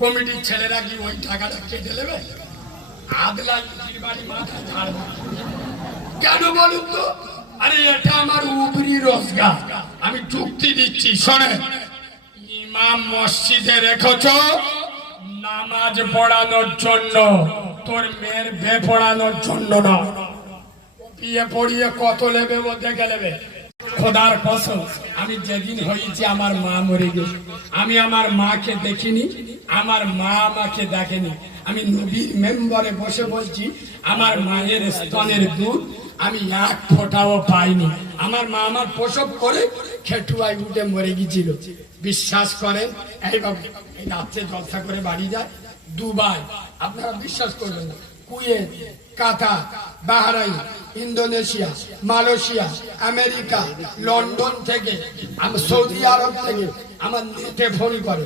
কমিটির ছেলেরা কি ওই টাকাটা কেটে নেবে? আদলা বাড়ি মাথা ছাড়বে কেন বলুন তো? আরে এটা আমার উপরি রোজগার, আমি চুক্তি দিচ্ছি। শোনে, ইমাম মসজিদে রেখেছ নামাজ পড়ানোর জন্য, তোর মেয়ের বে পড়ানোর জন্য না। বিয়ে পড়িয়ে কত নেবে ও দেখে নেবে। খোদার কসম, আমি যেদিন হয়েছি আমার মা মরে গেছে, আমি আমার মাকে দেখিনি, আমার মা আমাকে দেখেনি। আমি নবীর মেম্বারে বসে বলছি, আমার মায়ের স্তনের দুধ আমি এক ফোঁটাও পাইনি। আমার মা আমার প্রসব করে খেটুয়ায় উঠে মরে গেছিল। বিশ্বাস করেন, এই বাবু এই রাত্রে জলসা করে বাড়ি যায় দুবাই, আপনারা বিশ্বাস করবেন না, Kuwait, Qatar, Bahrain, Indonesia, Malaysia, America, London থেকে, সৌদি আরব থেকে আমার নেটে ফোন করে।